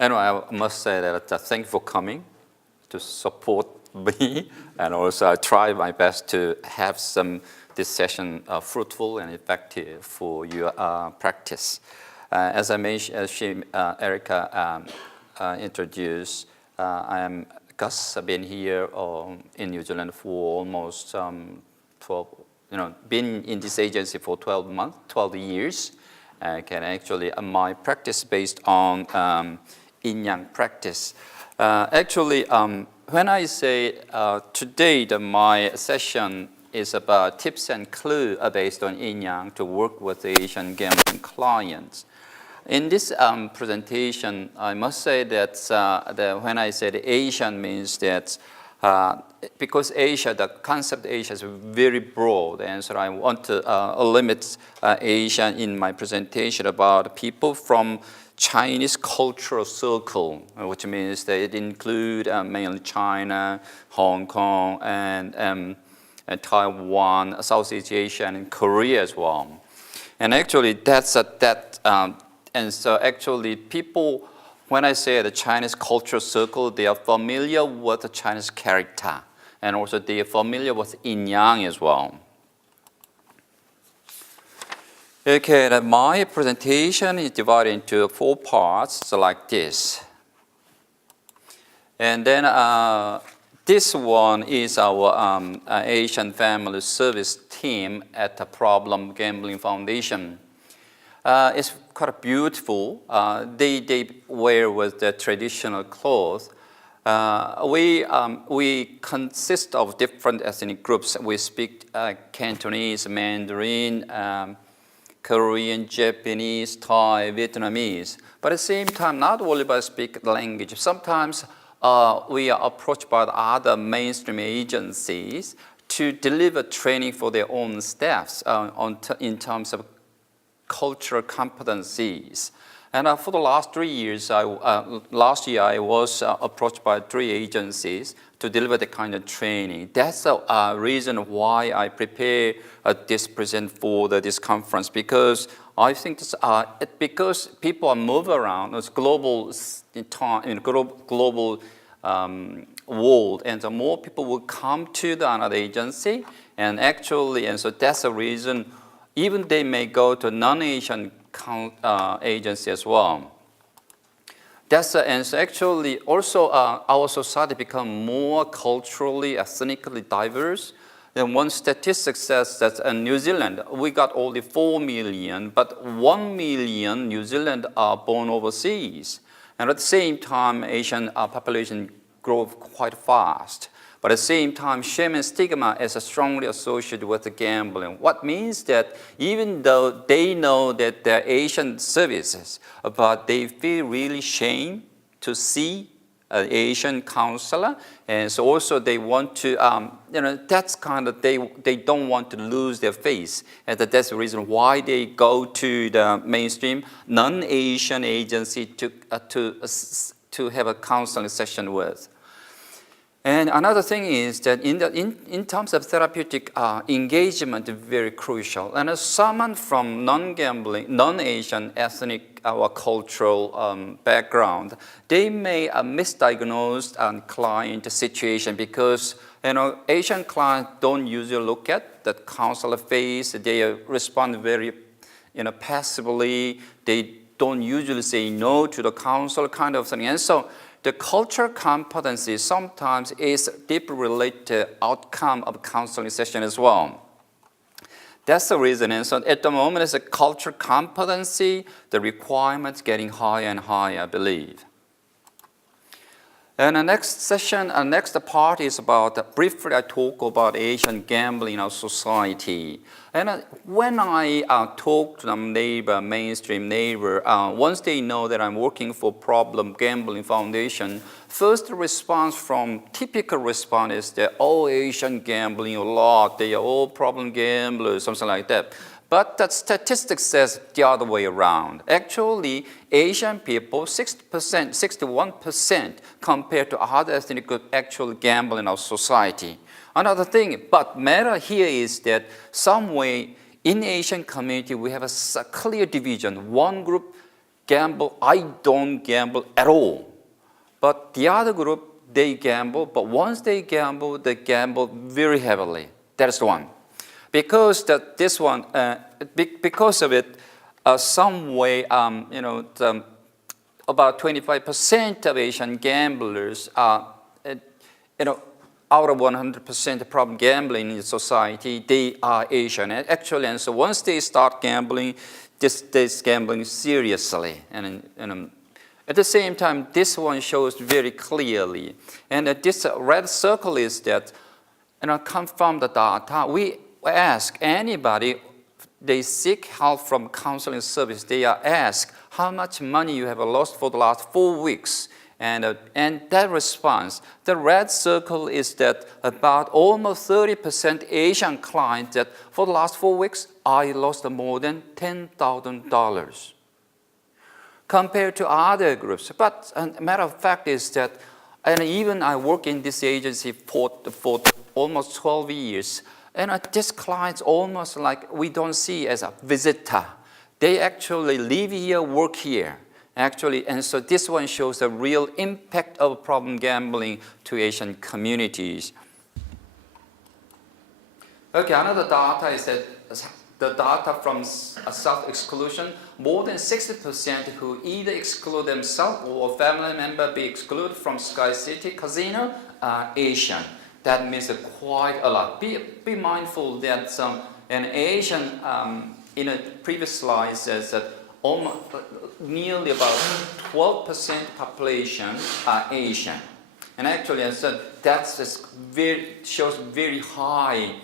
Anyway, I must say that thank you for coming to support me, and also I try my best to have this session fruitful and effective for your practice. As I mentioned, as Erica introduced, I am Gus. I've been here in New Zealand for almost 12. Been in this agency for 12 years. My practice based on Yin-Yang practice. When I say today my session is about tips and clues based on Yin-Yang to work with Asian gambling clients. In this presentation, I must say that when I say Asian means that because Asia, the concept of Asia is very broad, and so I want to limit Asia in my presentation about people from Chinese cultural circle, which means that it include mainly China, Hong Kong, and Taiwan, Southeast Asia, and Korea as well. And actually, people, when I say the Chinese cultural circle, they are familiar with the Chinese character, and also they are familiar with Yin-Yang as well. Okay, my presentation is divided into 4 parts, like this. And then this one is our Asian Family Service team at the Problem Gambling Foundation. It's quite beautiful. They wear with the traditional clothes. We consist of different ethnic groups. We speak Cantonese, Mandarin, Korean, Japanese, Thai, Vietnamese. But at the same time, not only by speak language. Sometimes we are approached by other mainstream agencies to deliver training for their own staffs in terms of cultural competencies. And for the last 3 years, last year I was approached by 3 agencies to deliver the kind of training. That's the reason why I prepare this present for this conference, because I think because people are moving around, it's global world, and the more people will come to another agency, and so that's the reason. Even they may go to non-Asian agency as well. And so actually also our society become more culturally, ethnically diverse. And one statistic says that in New Zealand, we got only 4 million, but 1 million New Zealand are born overseas. And at the same time, Asian population grows quite fast. But at the same time, shame and stigma is strongly associated with the gambling. What means that even though they know that they're Asian services, but they feel really shame to see an Asian counselor, and so also they want to, that's kind of, they don't want to lose their face, and that's the reason why they go to the mainstream non-Asian agency to have a counseling session with. And another thing is that in terms of therapeutic engagement, is very crucial. And as someone from non-gambling, non-Asian ethnic or cultural background, they may misdiagnose client situation because Asian clients don't usually look at the counselor face. They respond very passively. They don't usually say no to the counselor kind of thing. And so the cultural competency sometimes is deeply related to outcome of counseling session as well. That's the reason. And so at the moment, it's a cultural competency, the requirements getting higher and higher, I believe. And the next session, next part is about, briefly I talk about Asian gambling in our society. And when I talk to them mainstream neighbor, once they know that I'm working for Problem Gambling Foundation, first typical response is that all Asian gambling a lot, they are all problem gamblers, something like that. But the statistics says the other way around. Actually, Asian people, 60%, 61% compared to other ethnic groups actually gamble in our society. Another thing, but matter here is that some way in Asian community we have a clear division. One group gamble. I don't gamble at all. But the other group, they gamble, but once they gamble very heavily. That's the one. Because because of it, some way, about 25% of Asian gamblers are, out of 100% problem gambling in society, they are Asian. Actually, and so once they start gambling, this gambling seriously. And at the same time, this one shows very clearly. And this red circle is that, come from the data. We ask anybody, they seek help from counseling service. They are asked how much money you have lost for the last 4 weeks. And that response, the red circle is that about almost 30% Asian clients that for the last 4 weeks, I lost more than $10,000 compared to other groups. But a matter of fact is that, and even I work in this agency for almost 12 years, and these clients almost like we don't see as a visitor. They actually live here, work here. Actually, and so this one shows the real impact of problem gambling to Asian communities. Okay, another data is that the data from self-exclusion, more than 60% who either exclude themselves or a family member be excluded from Sky City Casino are Asian. That means quite a lot. Be mindful that an Asian, in a previous slide says that nearly about 12% population are Asian. And actually, I said that shows very high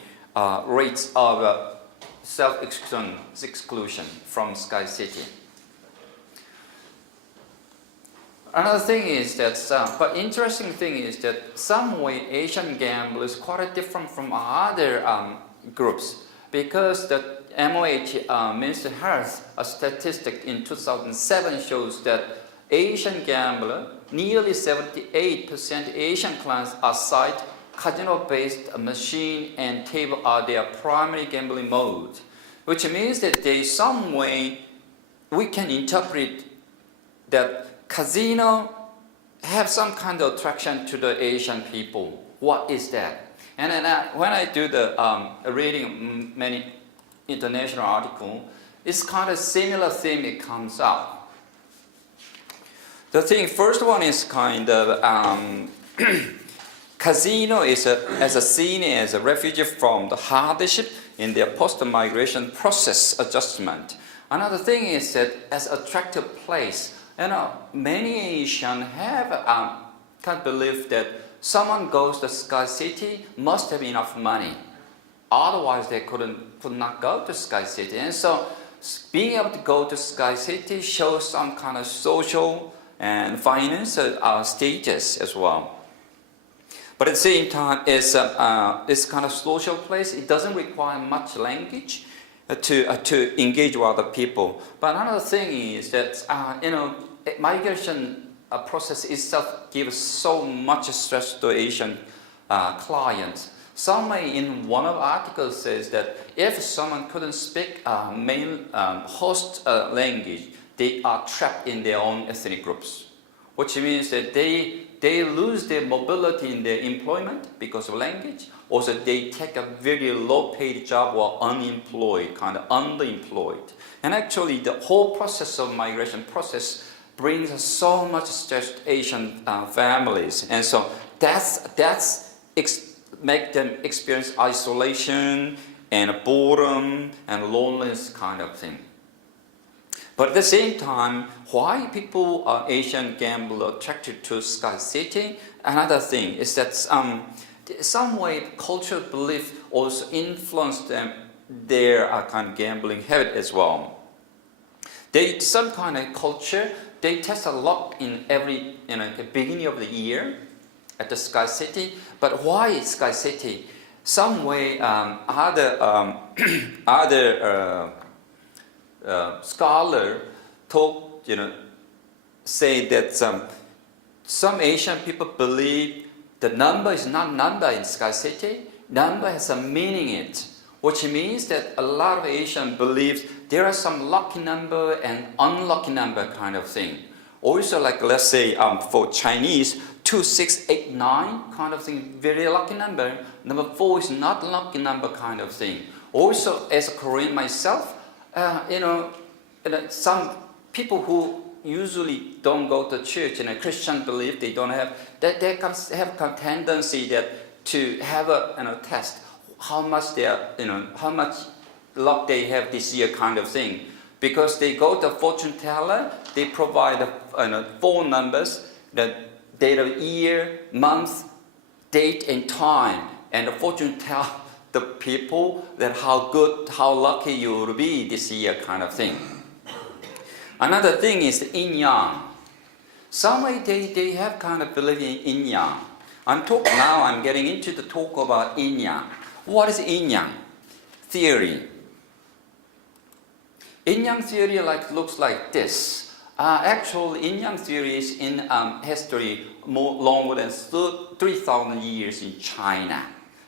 rates of self-exclusion from Sky City. Another thing is that, but interesting thing is that some way Asian gamblers quite different from other groups, because the MOH, Ministry of Health, a statistic in 2007 shows that Asian gambler, nearly 78% Asian clients are cite casino-based machine and table are their primary gambling mode, which means that they some way we can interpret that casino have some kind of attraction to the Asian people. What is that? And then when I do the reading many international articles, it's kind of similar thing it comes up. The thing, first one is kind of casino is seen as a refugee from the hardship in their post-migration process adjustment. Another thing is that as attractive place, many Asians have kind of believe that someone goes to Sky City must have enough money. Otherwise, they could not go to Sky City. And so being able to go to Sky City shows some kind of social and financial status as well. But at the same time, it's kind of social place. It doesn't require much language to engage with other people. But another thing is that migration process itself gives so much stress to Asian clients. Somebody in one of the articles says that if someone couldn't speak main host language, they are trapped in their own ethnic groups, which means that they lose their mobility in their employment because of language. Also, they take a very low-paid job or unemployed, kind of underemployed. And actually, the whole process of migration process brings so much stress to Asian families. And so that's make them experience isolation and boredom and loneliness kind of thing. But at the same time, why people are Asian gambler attracted to Sky City? Another thing is that some way cultural belief also influence them their kind of gambling habit as well. Some kind of culture, they test a lot in every the beginning of the year at the Sky City. But why Sky City? Some way other scholar say that some Asian people believe the number is not number in Sky City. Number has a meaning in it, which means that a lot of Asians believe there are some lucky number and unlucky number kind of thing. Also, like let's say for Chinese, 2689 kind of thing, very lucky number. Number 4 is not lucky number kind of thing. Also, as a Korean myself, some people who usually don't go to church and a Christian belief, they don't have that they have a tendency that to have a test how much how much luck they have this year kind of thing, because they go to fortune teller, they provide 4 numbers, the date of year, month, date, and time, and the fortune tell the people that how lucky you will be this year kind of thing. Another thing is Yin-Yang. Some way they have kind of belief in Yin-Yang. I'm getting into the talk about Yin-Yang. What is Yin-Yang theory? Yin-Yang theory looks like this. Actually, Yin-Yang theory is in history longer than 3,000 years in China.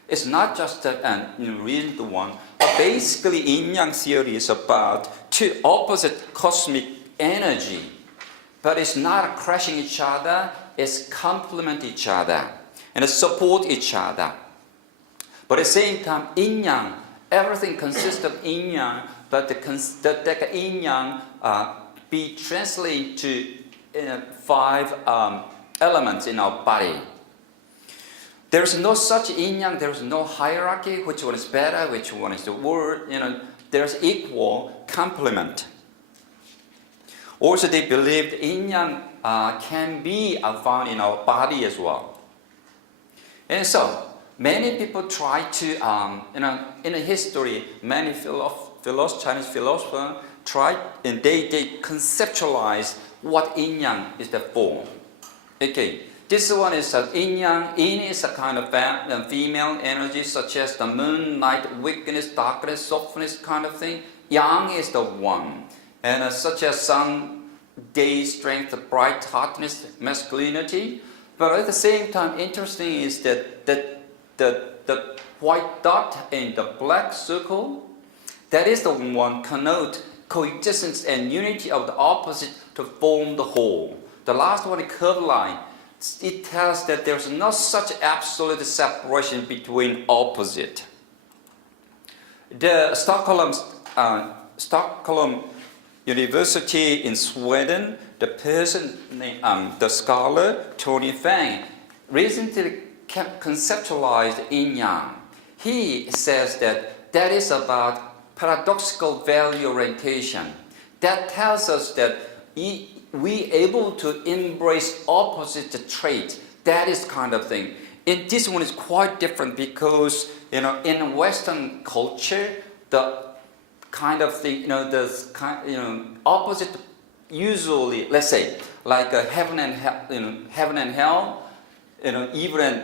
It's not just a recent one. But basically, Yin-Yang theory is about two opposite cosmic energy, but it's not crashing each other. It's complement each other and support each other. But at the same time, Yin-Yang, everything consists of Yin-Yang, but the Yin-Yang be translated to 5 elements in our body. There's no such Yin-Yang, there's no hierarchy, which one is better, which one is the worst, there's equal complement. Also, they believed Yin-Yang can be found in our body as well. And so, many people try to, in history, many Chinese philosophers try and they conceptualize what Yin-Yang is the form. Okay, this one is Yin-Yang. Yin is a kind of female energy, such as the moon, night, weakness, darkness, softness kind of thing. Yang is the one, and such as sun, day, strength, bright, hotness, masculinity. But at the same time, interesting is that the white dot and the black circle, that is the one connote coexistence and unity of the opposite to form the whole. The last one, curved line, it tells that there's no such absolute separation between opposite. The Stockholm University in Sweden, the person, the scholar Tony Fang, recently conceptualized Yin-Yang. He says that is about paradoxical value orientation. That tells us that we able to embrace opposite trait. That is kind of thing. And this one is quite different because in Western culture, the kind of thing opposite usually, let's say like heaven and hell, evil and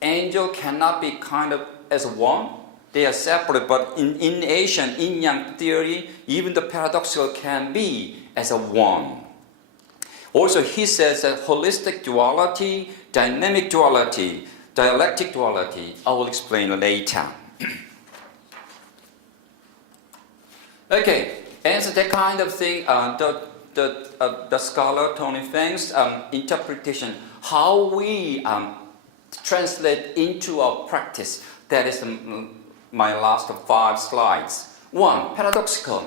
angel cannot be kind of as one. They are separate, but in Asian Yin-Yang theory, even the paradoxical can be as a one. Also, he says that holistic duality, dynamic duality, dialectic duality, I will explain later. Okay, and so that kind of thing, the scholar Tony Fang's interpretation, how we translate into our practice, that is my last 5 slides. 1, paradoxical.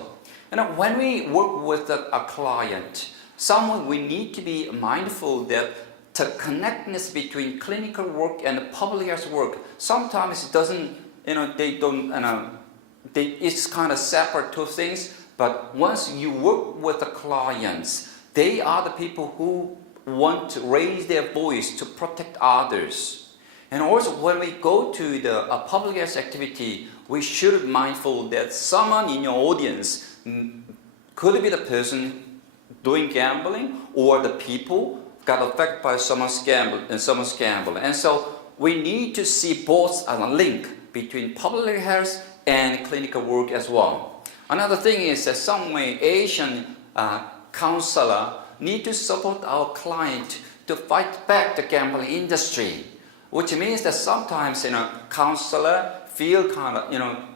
When we work with a client, someone we need to be mindful that the connectedness between clinical work and public health work sometimes it doesn't, it's kind of separate two things. But once you work with the clients, they are the people who want to raise their voice to protect others. And also when we go to the public health activity, we should be mindful that someone in your audience could be the person doing gambling or the people got affected by someone's gambling. And so we need to see both as a link between public health and clinical work as well. Another thing is that some way Asian counselor need to support our client to fight back the gambling industry, which means that sometimes counselor feel kind of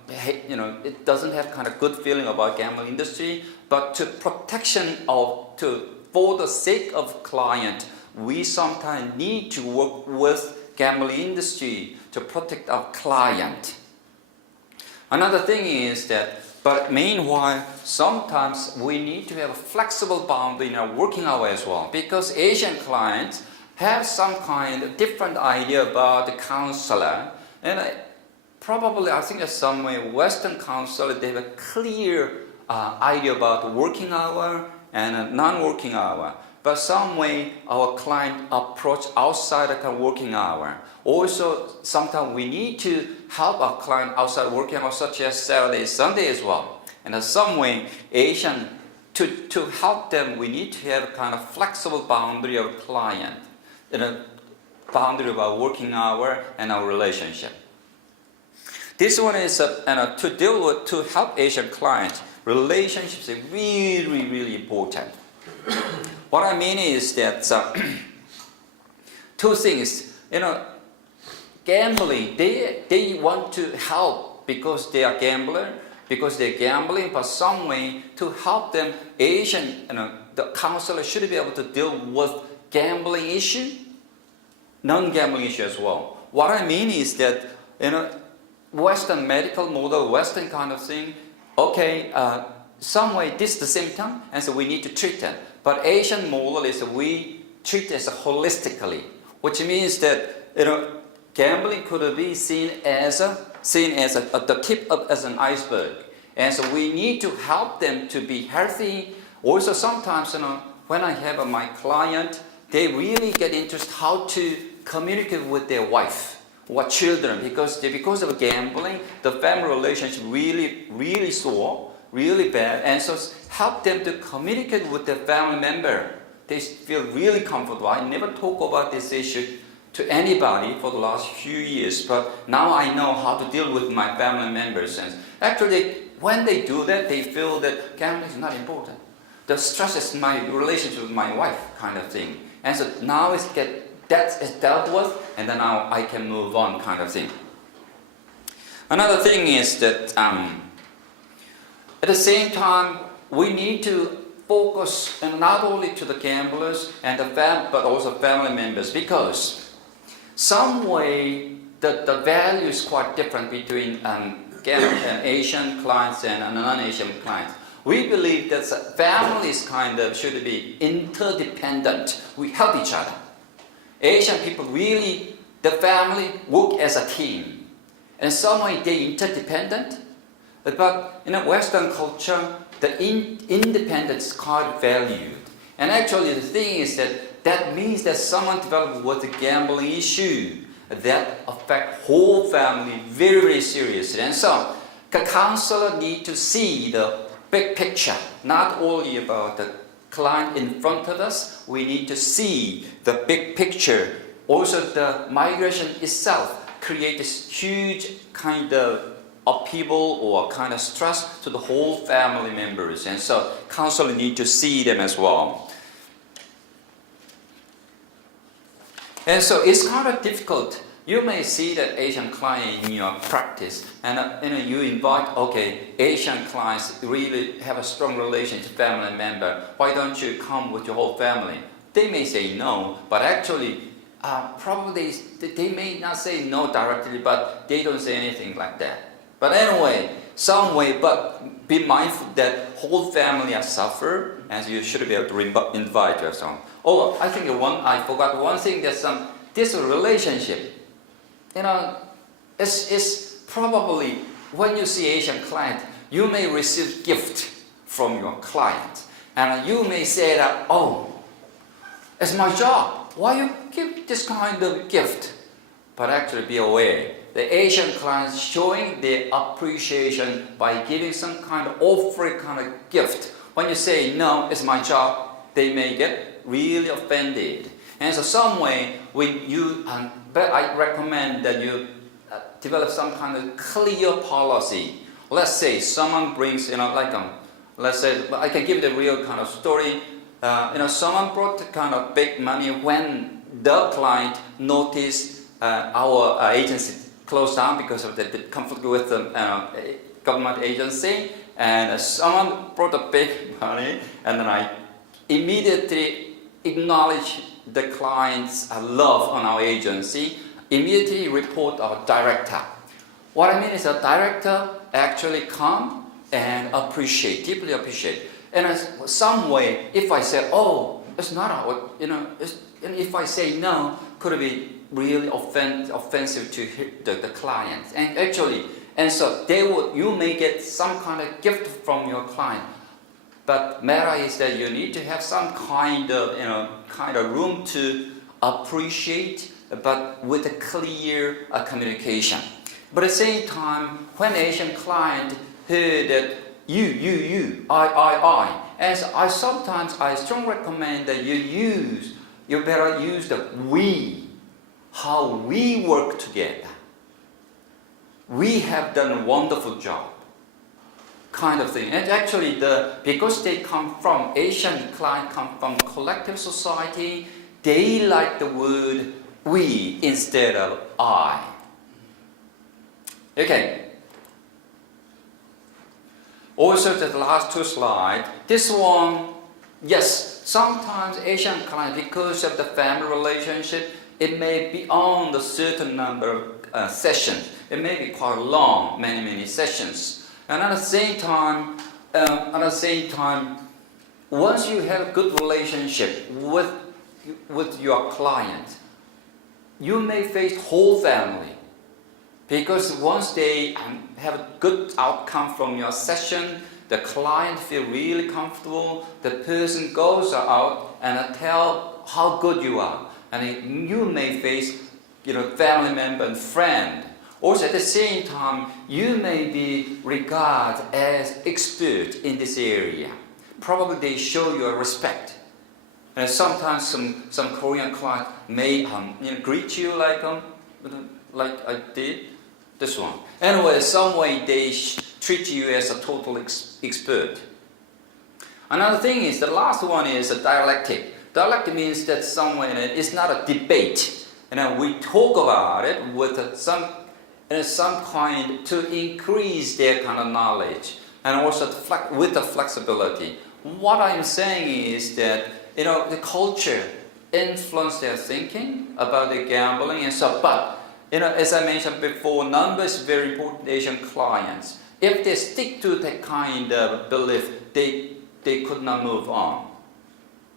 it doesn't have kind of good feeling about gambling industry, but to protection for the sake of client, we sometimes need to work with gambling industry to protect our client. Another thing is that, but meanwhile, sometimes we need to have a flexible boundary in our working hour as well, because Asian clients have some kind of different idea about the counselor, and I think that some way Western counselor, they have a clear idea about working hour and non-working hour. But some way our client approach outside of working hour. Also, sometimes we need to help our client outside working hour, such as Saturday, Sunday as well. And in some way, Asian, to help them, we need to have a kind of flexible boundary of client, a boundary of our working hour and our relationship. This one is to help Asian clients. Relationships are really, really important. What I mean is that two things. Gambling. They want to help because they are gambler, because they're gambling. But some way to help them, Asian, the counselor should be able to deal with gambling issue, non-gambling issue as well. What I mean is that Western medical model, Western kind of thing. Okay, some way this is the symptom, and so we need to treat them. But Asian model is we treat it holistically, which means that gambling could be seen as the tip as an iceberg, and so we need to help them to be healthy. Also, sometimes when I have my client, they really get interested how to communicate with their wife or children because of gambling, the family relationship really sore. Really bad, and so help them to communicate with their family member. They feel really comfortable. I never talk about this issue to anybody for the last few years, but now I know how to deal with my family members. And actually, when they do that, they feel that gambling is not important. The stress is my relationship with my wife, kind of thing. And so now that is dealt with, and then now I can move on, kind of thing. Another thing is that. At the same time, we need to focus not only to the gamblers and but also family members, because some way the value is quite different between Asian clients and non-Asian clients. We believe that families should be interdependent. We help each other. Asian people really, the family work as a team, and some way they interdependent. But in a Western culture, the independence is quite valued. And actually the thing is that means that someone developed with a gambling issue that affect whole family very, very seriously. And so the counselor need to see the big picture, not only about the client in front of us, we need to see the big picture. Also the migration itself create this huge kind of upheaval or kind of stress to the whole family members, and so counselors need to see them as well. And so it's kind of difficult. You may see that Asian client in your practice, and you invite, Asian clients really have a strong relationship with family member. Why don't you come with your whole family? They may say no, but actually, probably they may not say no directly, but they don't say anything like that. But anyway, some way, but be mindful that whole family are suffer, and you should be able to invite yourself. Oh, I think I forgot one thing. That this relationship, it's probably when you see Asian client, you may receive gift from your client, and you may say that, it's my job. Why you give this kind of gift? But actually, be aware. The Asian clients showing their appreciation by giving some kind of offering kind of gift. When you say, no, it's my job, they may get really offended. And so some way, but I recommend that you develop some kind of clear policy. Let's say someone brings, let's say, I can give the real kind of story. Someone brought the kind of big money when the client noticed our agency closed down because of the conflict with the government agency, and someone brought a big money, and then I immediately acknowledge the client's love on our agency, immediately report our director. What I mean is the director actually come and appreciate, deeply appreciate. And in some way, if I say, oh, it's not our, and if I say no, could it be really offensive to the client? And actually, and so you may get some kind of gift from your client. But matter is that you need to have some kind of room to appreciate, but with a clear communication. But at the same time, when Asian client heard that you, I, and so I strongly recommend that you better use the we, how we work together. We have done a wonderful job, kind of thing. And actually, because they come from, Asian clients come from collective society, they like the word we instead of I. Okay. Also, the last two slides. This one, yes, sometimes Asian clients, because of the family relationship, it may be on a certain number of sessions. It may be quite long, many sessions. And at the same time, once you have a good relationship with your client, you may face whole family. Because once they have a good outcome from your session, the client feel really comfortable, the person goes out and tell how good you are. And you may face family member and friend. Also at the same time, you may be regarded as expert in this area. Probably they show you respect. And sometimes some Korean client may greet you like I did. This one. Anyway, some way they treat you as a total expert. Another thing is, the last one is a dialectic. Dialectic means that somewhere it's not a debate. And then we talk about it with some kind to increase their kind of knowledge. And also with the flexibility. What I'm saying is that, the culture influence their thinking about the gambling and so, but as I mentioned before, number is very important to Asian clients. If they stick to that kind of belief, they could not move on.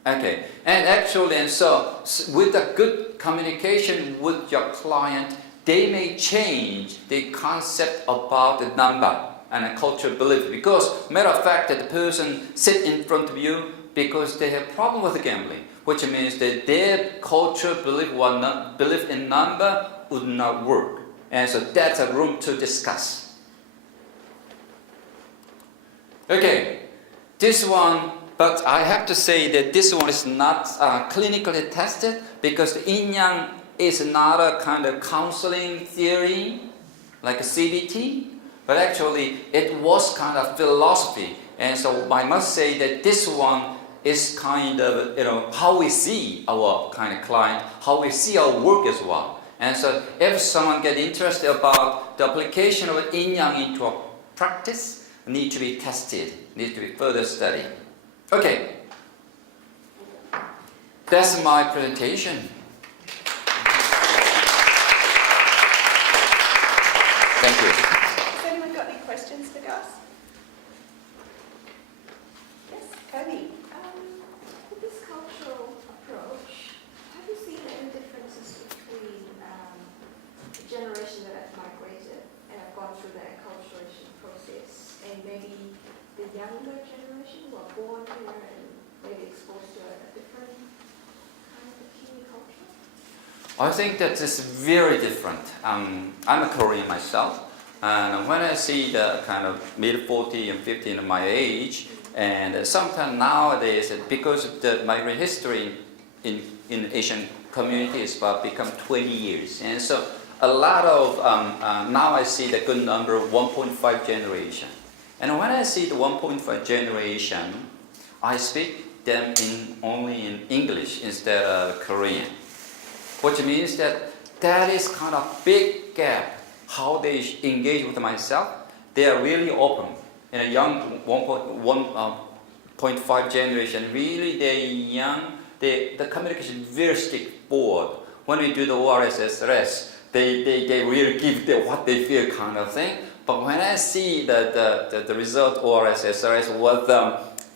Okay, and actually, and so with a good communication with your client, they may change the concept about the number and a cultural belief. Because, matter of fact, that the person sit in front of you because they have problem with gambling, which means that their cultural belief in number would not work. And so that's a room to discuss. Okay, this one, but I have to say that this one is not clinically tested because the Yin-Yang is not a kind of counseling theory like a CBT, but actually it was kind of philosophy. And so I must say that this one is kind of, how we see our kind of client, how we see our work as well. And so if someone gets interested about the application of Yin-Yang into a practice, need to be tested, need to be further studied. Okay, that's my presentation. Thank you. Has anyone got any questions for Gus? Yes, Cody. With this cultural approach, have you seen any differences between the generation that have migrated and have gone through the acculturation process and maybe the younger generation who are born here and maybe exposed to a different kind of Kiwi culture? I think that is very different. I'm a Korean myself, and when I see the kind of mid 40 and 50 in my age, and sometimes nowadays, because of my history in Asian community is about become 20 years, and so a lot of now I see the good number of 1.5 generation, and when I see the 1.5 generation, I speak them only in English instead of Korean. Which means that is kind of big gap. how they engage with myself, they are really open. In a young 1.5 generation, really they're young, the communication is very straightforward. When we do the ORSSRS, they really give what they feel kind of thing. But when I see the result ORSSRS with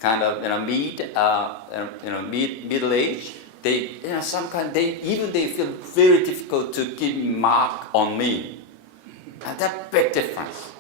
kind of middle age, they they feel very difficult to give mark on me. And that big difference.